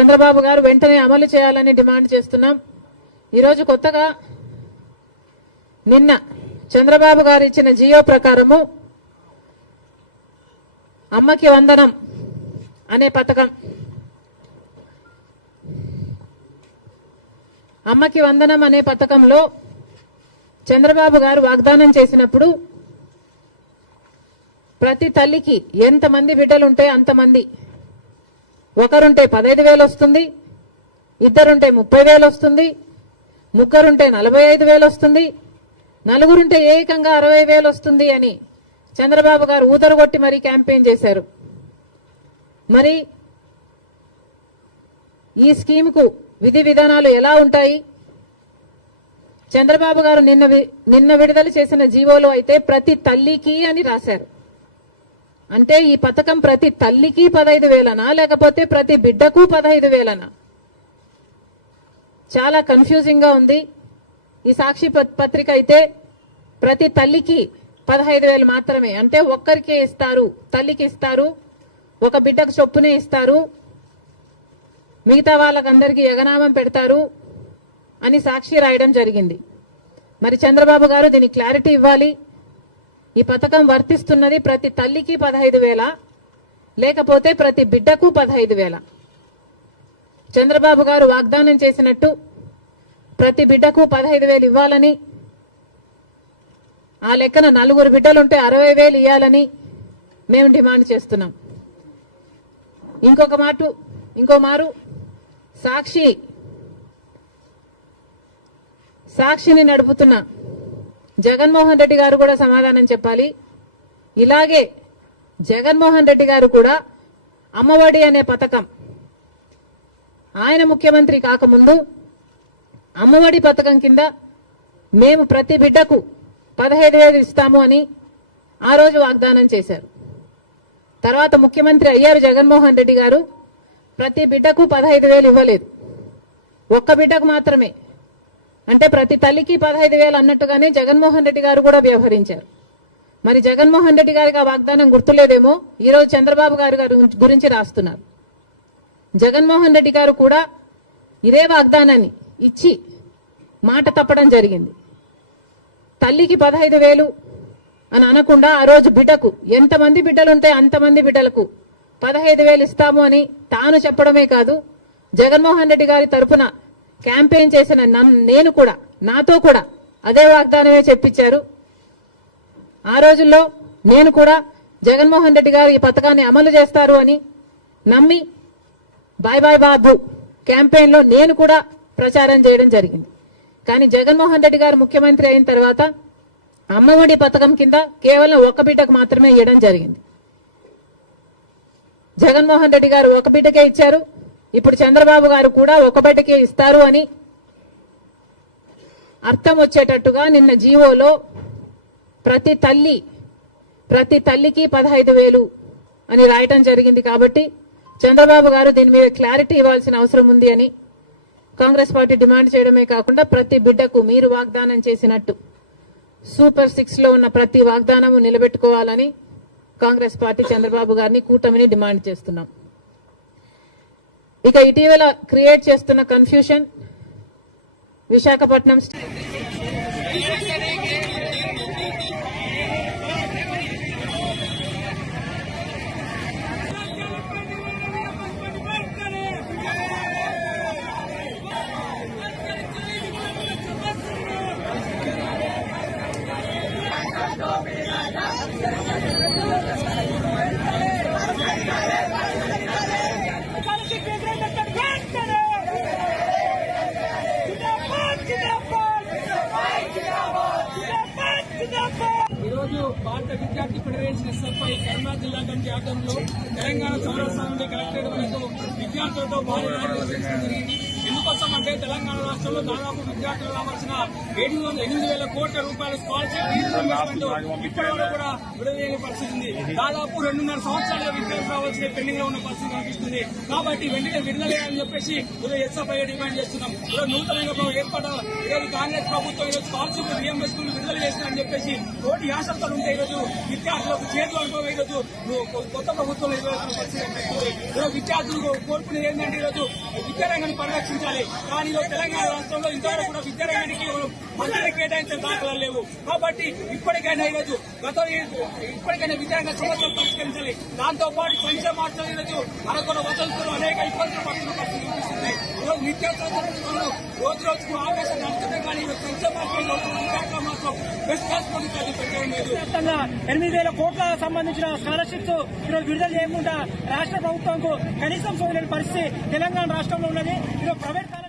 చంద్రబాబు గారు వెంటనే అమలు చేయాలని డిమాండ్ చేస్తున్నాం. ఈరోజు కొత్తగా నిన్న చంద్రబాబు గారు ఇచ్చిన జియో ప్రకారము అమ్మకి వందనం అనే పథకం, అమ్మకి వందనం అనే పథకంలో చంద్రబాబు గారు వాగ్దానం చేసినప్పుడు ప్రతి తల్లికి ఎంతమంది బిడ్డలుంటే అంతమంది, ఒకరుంటే 15,000 వస్తుంది, ఇద్దరుంటే 30,000 వస్తుంది, ముగ్గురుంటే 45,000 వస్తుంది, నలుగురుంటే ఏకంగా 60,000 వస్తుంది అని చంద్రబాబు గారు ఊదరగొట్టి మరీ క్యాంపెయిన్ చేశారు. మరి ఈ స్కీమ్కు విధి విధానాలు ఎలా ఉంటాయి? చంద్రబాబు గారు నిన్న విడుదల చేసిన జీవోలో అయితే ప్రతి తల్లికి అని రాశారు. అంటే ఈ పథకం ప్రతి తల్లికి 15,000నా లేకపోతే ప్రతి బిడ్డకు 15,000నా? చాలా కన్ఫ్యూజింగ్ గా ఉంది. ఈ సాక్షి పత్రిక అయితే ప్రతి తల్లికి 15,000 మాత్రమే, అంటే ఒక్కరికే ఇస్తారు, తల్లికి ఇస్తారు, ఒక బిడ్డకు చొప్పునే ఇస్తారు, మిగతా వాళ్ళకందరికీ ఎగనామం పెడతారు అని సాక్షి రాయడం జరిగింది. మరి చంద్రబాబు గారు దీనికి క్లారిటీ ఇవ్వాలి. ఈ పథకం వర్తిస్తున్నది ప్రతి తల్లికి 15,000 లేకపోతే ప్రతి బిడ్డకు 15,000? చంద్రబాబు గారు వాగ్దానం చేసినట్టు ప్రతి బిడ్డకు 15,000 ఇవ్వాలని, ఆ లెక్కన నలుగురు బిడ్డలుంటే 60,000 ఇవ్వాలని మేము డిమాండ్ చేస్తున్నాం. ఇంకో మారు సాక్షిని నడుపుతున్న జగన్మోహన్ రెడ్డి గారు కూడా సమాధానం చెప్పాలి. ఇలాగే జగన్మోహన్ రెడ్డి గారు కూడా అమ్మఒడి అనే పథకం, ఆయన ముఖ్యమంత్రి కాకముందు అమ్మఒడి పథకం కింద మేము ప్రతి బిడ్డకు 15,000 ఇస్తాము అని ఆ రోజు వాగ్దానం చేశారు. తర్వాత ముఖ్యమంత్రి అయ్యారు జగన్మోహన్ రెడ్డి గారు, ప్రతి బిడ్డకు 15,000 ఇవ్వలేదు, ఒక్క బిడ్డకు మాత్రమే. అంటే ప్రతి తల్లికి 15,000 అన్నట్టుగానే జగన్మోహన్ రెడ్డి గారు కూడా వ్యవహరించారు. మరి జగన్మోహన్ రెడ్డి గారికి ఆ వాగ్దానం గుర్తులేదేమో ఈరోజు చంద్రబాబు గారు గురించి రాస్తున్నారు. జగన్మోహన్ రెడ్డి గారు కూడా ఇదే వాగ్దానాన్ని ఇచ్చి మాట తప్పడం జరిగింది. తల్లికి 15,000 అని అనకుండా ఆ రోజు బిడ్డకు ఎంతమంది బిడ్డలుంటే అంతమంది బిడ్డలకు 15,000 ఇస్తాము అని తాను చెప్పడమే కాదు, జగన్మోహన్ రెడ్డి గారి తరఫున క్యాంపెయిన్ చేసిన నేను కూడా, నాతో కూడా అదే వాగ్దానమే చెప్పించారు. ఆ రోజుల్లో నేను కూడా జగన్మోహన్ రెడ్డి గారు ఈ పథకాన్ని అమలు చేస్తారు అని నమ్మి బాయ్ బాయ్ బాబు క్యాంపెయిన్ లో నేను కూడా ప్రచారం చేయడం జరిగింది. కానీ జగన్మోహన్ రెడ్డి గారు ముఖ్యమంత్రి అయిన తర్వాత అమ్మఒడి పథకం కింద కేవలం ఒక బిడ్డకు మాత్రమే ఇవ్వడం జరిగింది. జగన్మోహన్ రెడ్డి గారు ఒక బిడ్డకే ఇచ్చారు, ఇప్పుడు చంద్రబాబు గారు కూడా ఒక బిడ్డకే ఇస్తారు అని అర్థం వచ్చేటట్టుగా నిన్న జీవోలో ప్రతి తల్లికి 15,000 అని రాయటం జరిగింది. కాబట్టి చంద్రబాబు గారు దీని మీద క్లారిటీ ఇవ్వాల్సిన అవసరం ఉంది అని కాంగ్రెస్ పార్టీ డిమాండ్ చేయడమే కాకుండా ప్రతి బిడ్డకు మీరు వాగ్దానం చేసినట్టు సూపర్ 6 లో ఉన్న ప్రతి వాగ్దానము నిలబెట్టుకోవాలని కాంగ్రెస్ పార్టీ చంద్రబాబు గారిని, కూటమిని డిమాండ్ చేస్తున్నాం. ఇక ఇటీవల క్రియేట్ చేస్తున్న కన్ఫ్యూషన్, విశాఖపట్నం భారత విద్యార్థి ఫెడరేషన్ ఎస్ఎఫ్ఐ కర్నూలు జిల్లా కమిటీ ఆధ్వర్యంలో తెలంగాణ చౌరస్తా నుండి కలెక్టరేట్ వరకు విద్యార్థులతో భారీ ర్యాలీ నిర్వహించడం జరిగింది. ఎందుకోసం అంటే తెలంగాణ రాష్ట్రంలో దాదాపు విద్యార్థులు రావాల్సిన 8,000 కోట్ల రూపాయల స్కాలర్షిప్ ఇప్పటి వరకు కూడా విడుదల పరిస్థితి ఉంది. దాదాపు 2.5 సంవత్సరాలుగా విద్యార్థులు రావాల్సిన పెండింగ్ లో ఉన్న పరిస్థితి కనిపిస్తుంది. కాబట్టి వెంటనే విడుదల చేయాలని చెప్పేసి ఈరోజు ఎస్ఎఫ్ఐ డిమాండ్ చేస్తున్నాం. ఈరోజు నూతనంగా ఏర్పడ్డ ఈరోజు కాంగ్రెస్ ప్రభుత్వం ఈరోజు స్కాలర్షిప్ రియంబర్స్మెంట్ విడుదల చేస్తారని చెప్పేసి కోటి ఆశక్తులు ఉంటే ఈరోజు విద్యార్థులకు చేతులు అనుకో ఈరోజు కొత్త ప్రభుత్వం ఈరోజు విద్యార్థులు కోరుకునేది ఏంటంటే ఈరోజు విద్యారంగాన్ని పరిరక్షించాలి. కానీ ఈరోజు తెలంగాణ రాష్ట్రంలో ఇంతవరకు కూడా విద్యారంగానికి మంత్రులు కేటాయించిన దాఖలాలు లేవు. కాబట్టి ఇప్పటికైనా ఈరోజు ఇప్పటికైనా విద్యారంగ సమస్యలు పరిష్కరించాలి. దాంతో పాటు సంక్షేమ మార్చాలి. ఈరోజు మనకున్న వసతులు అనేక ఇబ్బందులు పడుతున్న పరిస్థితి కనిపిస్తుంది. ఈరోజు నిత్యావసర రోజు రోజుకు ఆవేశం నడుస్తున్నాయి. కానీ ఈరోజు సంక్షేమ మార్చాలి మాత్రం రెస్పాన్సిబిలిటీ పెట్టడం లేదు. 8,000 కోట్ల సంబంధించిన స్కాలర్షిప్స్ ఈరోజు విడుదల చేయకుండా రాష్ట్ర ప్రభుత్వంకు కనీసం సోదరుల పరిస్థితి తెలంగాణ రాష్ట్రంలో ఉన్నది. ఈరోజు ప్రైవేట్